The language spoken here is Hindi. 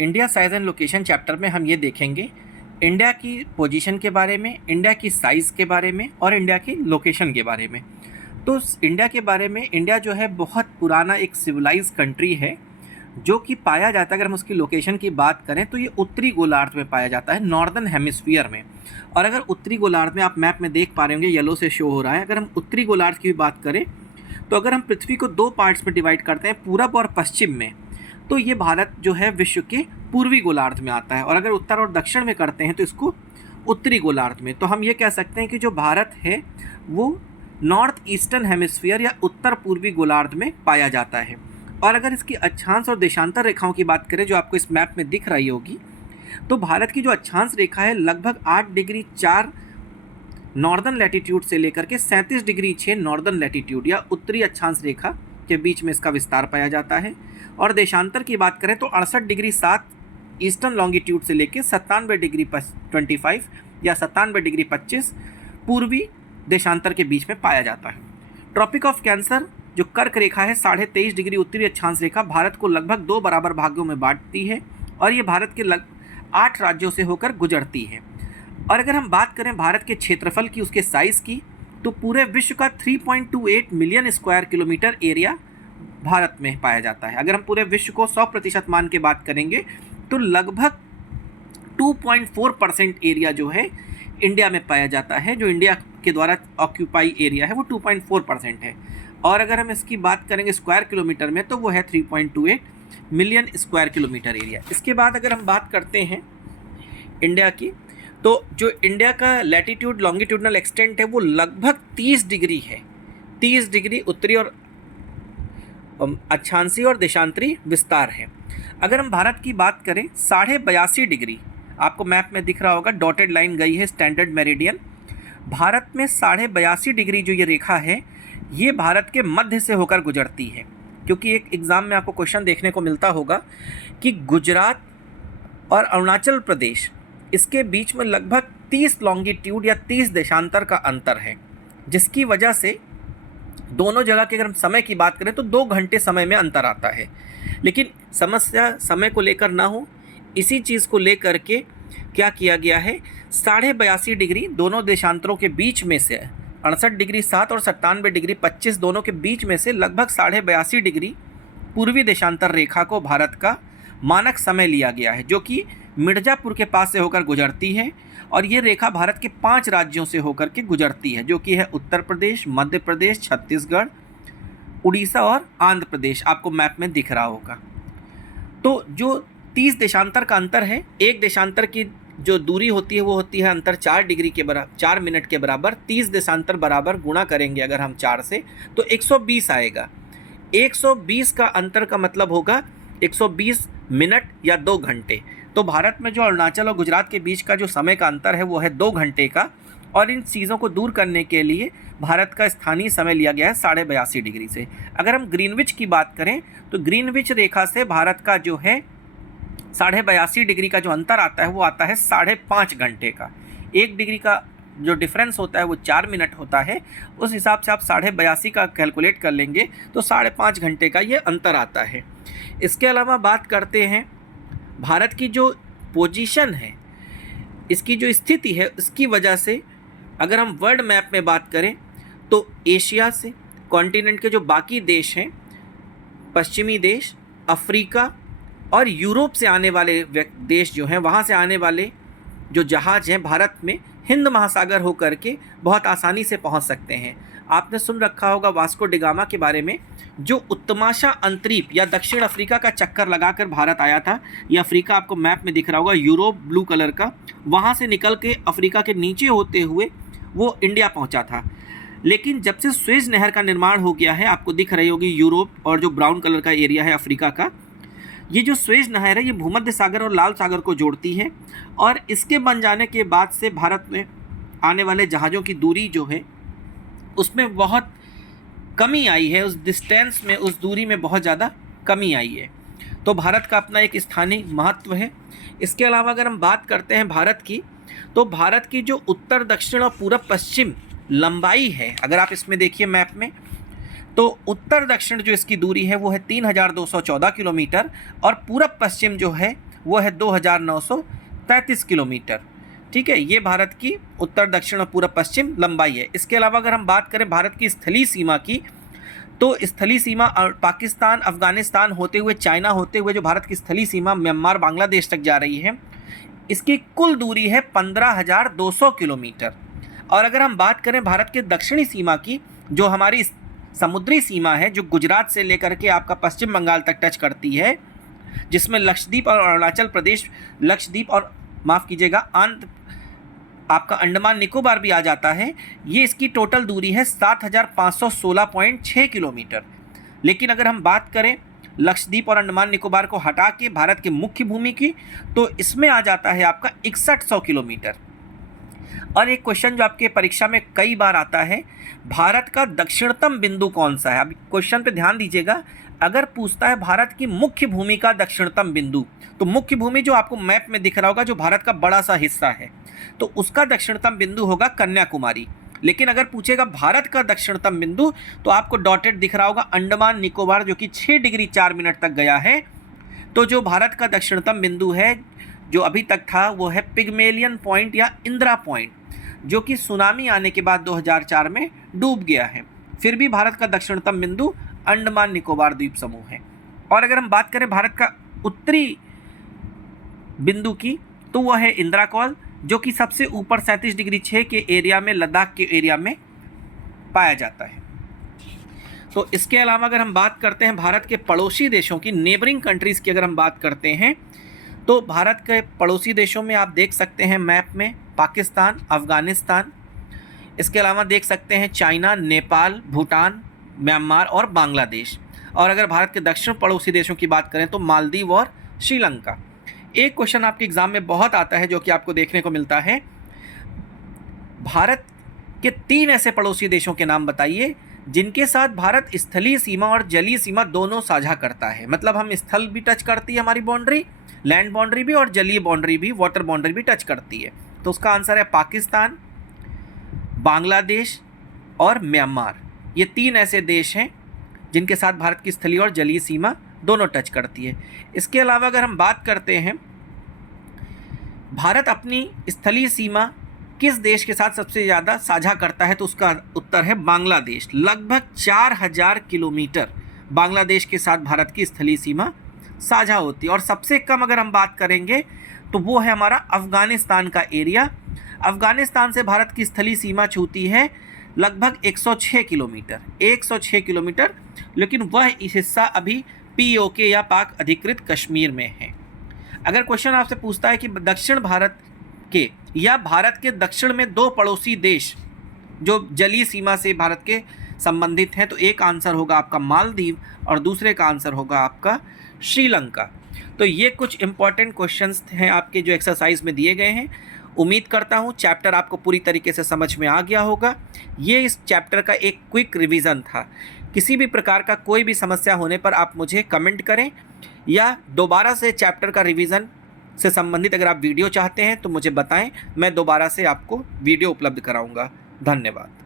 India size and location chapter में हम ये देखेंगे इंडिया की पोजीशन के बारे में, इंडिया की साइज़ के बारे में और इंडिया की लोकेशन के बारे में। तो इंडिया के बारे में, इंडिया जो है बहुत पुराना एक सिविलाइज कंट्री है जो कि पाया जाता है, अगर हम उसकी लोकेशन की बात करें तो ये उत्तरी गोलार्ध में पाया जाता है, नॉर्दर्न हेमिस्फीयर में। और अगर उत्तरी गोलार्ध में, आप मैप में देख पा रहे होंगे येलो से शो हो रहा है, अगर हम उत्तरी गोलार्ध की भी बात करें तो अगर हम पृथ्वी को दो पार्ट्स में डिवाइड करते हैं, पूरब और पश्चिम में, तो ये भारत जो है विश्व के पूर्वी गोलार्ध में आता है। और अगर उत्तर और दक्षिण में करते हैं तो इसको उत्तरी गोलार्ध में। तो हम ये कह सकते हैं कि जो भारत है वो नॉर्थ ईस्टर्न हेमिस्फीयर या उत्तर पूर्वी गोलार्ध में पाया जाता है। और अगर इसकी अक्षांश और देशांतर रेखाओं की बात करें जो आपको इस मैप में दिख रही होगी, तो भारत की जो अक्षांश रेखा है लगभग 8 डिग्री 4 नॉर्दर्न लैटिट्यूड से लेकर के 37 डिग्री 6 नॉर्दर्न लैटिट्यूड या उत्तरी अक्षांश रेखा के बीच में इसका विस्तार पाया जाता है। और देशांतर की बात करें तो 68 डिग्री 7 ईस्टर्न लॉन्गिट्यूड से लेकर 97 डिग्री 25 या 97 डिग्री 25 पूर्वी देशांतर के बीच में पाया जाता है। ट्रॉपिक ऑफ कैंसर जो कर्क रेखा है 23.5 डिग्री उत्तरी अक्षांश रेखा भारत को लगभग 2 बराबर भागों में बांटती है और ये भारत के 8 राज्यों से होकर गुजरती है। और अगर हम बात करें भारत के क्षेत्रफल की, उसके साइज़ की, तो पूरे विश्व का 3.28 million square kilometre area Bharat में पाया जाता है। अगर हम पूरे विश्व को 100% मान के बात करेंगे तो लगभग 2.4% एरिया जो है इंडिया में पाया जाता है। जो इंडिया के द्वारा ऑक्यूपाई एरिया है वो 2.4% है। और अगर हम इसकी बात करेंगे स्क्वायर किलोमीटर में तो वो है 3.28 मिलियन स्क्वायर किलोमीटर एरिया। इसके बाद अगर हम बात करते हैं इंडिया की, तो जो इंडिया का लैटिट्यूड लॉन्गिट्यूडनल एक्सटेंट है वो लगभग 30 डिग्री है। 30 डिग्री उत्तरी और अक्षांशीय और देशांतरी विस्तार है। अगर हम भारत की बात करें 82.5 डिग्री, आपको मैप में दिख रहा होगा डॉटेड लाइन गई है स्टैंडर्ड मेरिडियन। भारत में 82.5 डिग्री जो ये रेखा है ये भारत के मध्य से होकर गुजरती है। क्योंकि एक एग्ज़ाम में आपको क्वेश्चन देखने को मिलता होगा कि गुजरात और अरुणाचल प्रदेश, इसके बीच में लगभग 30 लॉन्गिट्यूड या 30 देशांतर का अंतर है, जिसकी वजह से दोनों जगह के अगर हम समय की बात करें तो 2 घंटे समय में अंतर आता है। लेकिन समस्या समय को लेकर ना हो, इसी चीज़ को लेकर के क्या किया गया है, 82.5 डिग्री दोनों देशांतरों के बीच में से, 68 डिग्री 7 और 97 डिग्री 25 दोनों के बीच में से लगभग 82.5 डिग्री पूर्वी देशांतर रेखा को भारत का मानक समय लिया गया है, जो कि मिर्ज़ापुर के पास से होकर गुजरती है। और ये रेखा भारत के 5 राज्यों से होकर के गुजरती है, जो कि है उत्तर प्रदेश, मध्य प्रदेश, छत्तीसगढ़, उड़ीसा और आंध्र प्रदेश, आपको मैप में दिख रहा होगा। तो जो 30 देशांतर का अंतर है, एक देशांतर की जो दूरी होती है वो होती है अंतर 4 डिग्री के बराबर, 4 मिनट के बराबर। 30 देशांतर बराबर गुणा करेंगे अगर हम 4 से तो 120 आएगा। 120 का अंतर का मतलब होगा 120 मिनट या 2 घंटे। तो भारत में जो अरुणाचल और गुजरात के बीच का जो समय का अंतर है वो है 2 घंटे का। और इन चीज़ों को दूर करने के लिए भारत का स्थानीय समय लिया गया है 82.5 डिग्री से। अगर हम ग्रीनविच की बात करें तो ग्रीनविच रेखा से भारत का जो है 82.5 डिग्री का जो अंतर आता है वो आता है 5.5 घंटे का। 1 डिग्री का जो डिफरेंस होता है वो 4 मिनट होता है। उस हिसाब से आप 82.5 का कैलकुलेट कर लेंगे तो 5.5 घंटे का ये अंतर आता है। इसके अलावा बात करते हैं भारत की जो पोजीशन है, इसकी जो स्थिति है, इसकी वजह से अगर हम वर्ल्ड मैप में बात करें तो एशिया से, कॉन्टिनेंट के जो बाकी देश हैं, पश्चिमी देश, अफ्रीका और यूरोप से आने वाले देश जो हैं, वहाँ से आने वाले जो जहाज़ हैं भारत में हिंद महासागर होकर के बहुत आसानी से पहुँच सकते हैं। आपने सुन रखा होगा वास्को डिगामा के बारे में, जो उत्तमाशा अंतरीप या दक्षिण अफ्रीका का चक्कर लगाकर भारत आया था। ये अफ्रीका आपको मैप में दिख रहा होगा, यूरोप ब्लू कलर का, वहाँ से निकल के अफ्रीका के नीचे होते हुए वो इंडिया पहुँचा था। लेकिन जब से स्वेज नहर का निर्माण हो गया है, आपको दिख रही होगी यूरोप और जो ब्राउन कलर का एरिया है अफ्रीका का, ये जो स्वेज नहर है ये भूमध्य सागर और लाल सागर को जोड़ती है। और इसके बन जाने के बाद से भारत में आने वाले जहाज़ों की दूरी जो है उसमें बहुत कमी आई है, उस डिस्टेंस में, उस दूरी में बहुत ज़्यादा कमी आई है। तो भारत का अपना एक स्थानीय महत्व है। इसके अलावा अगर हम बात करते हैं भारत की, तो भारत की जो उत्तर दक्षिण और पूरब पश्चिम लंबाई है, अगर आप इसमें देखिए मैप में, तो उत्तर दक्षिण जो इसकी दूरी है वो है 3214 किलोमीटर और पूरब पश्चिम जो है वो है 2933 किलोमीटर। ठीक है, ये भारत की उत्तर, दक्षिण और पूर्व पश्चिम लंबाई है। इसके अलावा अगर हम बात करें भारत की स्थलीय सीमा की, तो स्थलीय सीमा पाकिस्तान, अफगानिस्तान होते हुए, चाइना होते हुए जो भारत की स्थलीय सीमा म्यांमार, बांग्लादेश तक जा रही है, इसकी कुल दूरी है 15,200 किलोमीटर। और अगर हम बात करें भारत के दक्षिणी सीमा की, जो हमारी समुद्री सीमा है, जो गुजरात से लेकर के आपका पश्चिम बंगाल तक टच करती है, जिसमें लक्षद्वीप और अरुणाचल प्रदेश, लक्षद्वीप और माफ़ कीजिएगा आपका अंडमान निकोबार भी आ जाता है, ये इसकी टोटल दूरी है 7,516.6 किलोमीटर। लेकिन अगर हम बात करें लक्षद्वीप और अंडमान निकोबार को हटा के भारत के मुख्य भूमि की, तो इसमें आ जाता है आपका 6100 किलोमीटर। और एक क्वेश्चन जो आपके परीक्षा में कई बार आता है, भारत का दक्षिणतम बिंदु कौन सा है। अब क्वेश्चन पे ध्यान दीजिएगा, अगर पूछता है भारत की मुख्य भूमि का दक्षिणतम बिंदु, तो मुख्य भूमि जो आपको मैप में दिख रहा होगा, जो भारत का बड़ा सा हिस्सा है, तो उसका दक्षिणतम बिंदु होगा कन्याकुमारी। लेकिन अगर पूछेगा भारत का दक्षिणतम बिंदु, तो आपको डॉटेड दिख रहा होगा अंडमान निकोबार, जो कि 6 डिग्री 4 मिनट तक गया है। तो जो भारत का दक्षिणतम बिंदु है, जो अभी तक था, वो है पिग्मेलियन पॉइंट या इंदिरा पॉइंट, जो कि सुनामी आने के बाद 2004 में डूब गया है। फिर भी भारत का दक्षिणतम बिंदु अंडमान निकोबार द्वीप समूह है। और अगर हम बात करें भारत का उत्तरी बिंदु की, तो वह है इंदिरा कॉल, जो कि सबसे ऊपर 37 डिग्री 6 के एरिया में, लद्दाख के एरिया में पाया जाता है। तो इसके अलावा अगर हम बात करते हैं भारत के पड़ोसी देशों की, नेबरिंग कंट्रीज़ की अगर हम बात करते हैं, तो भारत के पड़ोसी देशों में आप देख सकते हैं मैप में पाकिस्तान, अफ़गानिस्तान, इसके अलावा देख सकते हैं चाइना, नेपाल, भूटान, म्यांमार और बांग्लादेश। और अगर भारत के दक्षिण पड़ोसी देशों की बात करें, तो मालदीव और श्रीलंका। एक क्वेश्चन आपके एग्जाम में बहुत आता है, जो कि आपको देखने को मिलता है, भारत के 3 ऐसे पड़ोसी देशों के नाम बताइए जिनके साथ भारत स्थलीय सीमा और जलीय सीमा दोनों साझा करता है। मतलब हम स्थल भी टच करती है हमारी बाउंड्री, लैंड बाउंड्री भी, और जलीय बाउंड्री भी, वाटर बाउंड्री भी टच करती है। तो उसका आंसर है पाकिस्तान, बांग्लादेश और म्यांमार। ये 3 ऐसे देश हैं जिनके साथ भारत की स्थलीय और जलीय सीमा दोनों टच करती है। इसके अलावा अगर हम बात करते हैं भारत अपनी स्थलीय सीमा किस देश के साथ सबसे ज़्यादा साझा करता है, तो उसका उत्तर है बांग्लादेश। लगभग 4000 किलोमीटर बांग्लादेश के साथ भारत की स्थलीय सीमा साझा होती है। और सबसे कम अगर हम बात करेंगे, तो वो है हमारा अफ़गानिस्तान का एरिया। अफ़गानिस्तान से भारत की स्थलीय सीमा छूती है लगभग 106 किलोमीटर, 106 किलोमीटर। लेकिन वह हिस्सा अभी POK या पाक अधिकृत कश्मीर में है। अगर क्वेश्चन आपसे पूछता है कि दक्षिण भारत के या भारत के दक्षिण में 2 पड़ोसी देश जो जलीय सीमा से भारत के संबंधित हैं, तो एक आंसर होगा आपका मालदीव और दूसरे का आंसर होगा आपका श्रीलंका। तो ये कुछ इंपॉर्टेंट क्वेश्चंस हैं आपके जो एक्सरसाइज में दिए गए हैं। उम्मीद करता हूँ चैप्टर आपको पूरी तरीके से समझ में आ गया होगा। ये इस चैप्टर का एक क्विक रिवीजन था। किसी भी प्रकार का कोई भी समस्या होने पर आप मुझे कमेंट करें, या दोबारा से चैप्टर का रिवीजन से संबंधित अगर आप वीडियो चाहते हैं तो मुझे बताएं, मैं दोबारा से आपको वीडियो उपलब्ध कराऊंगा। धन्यवाद।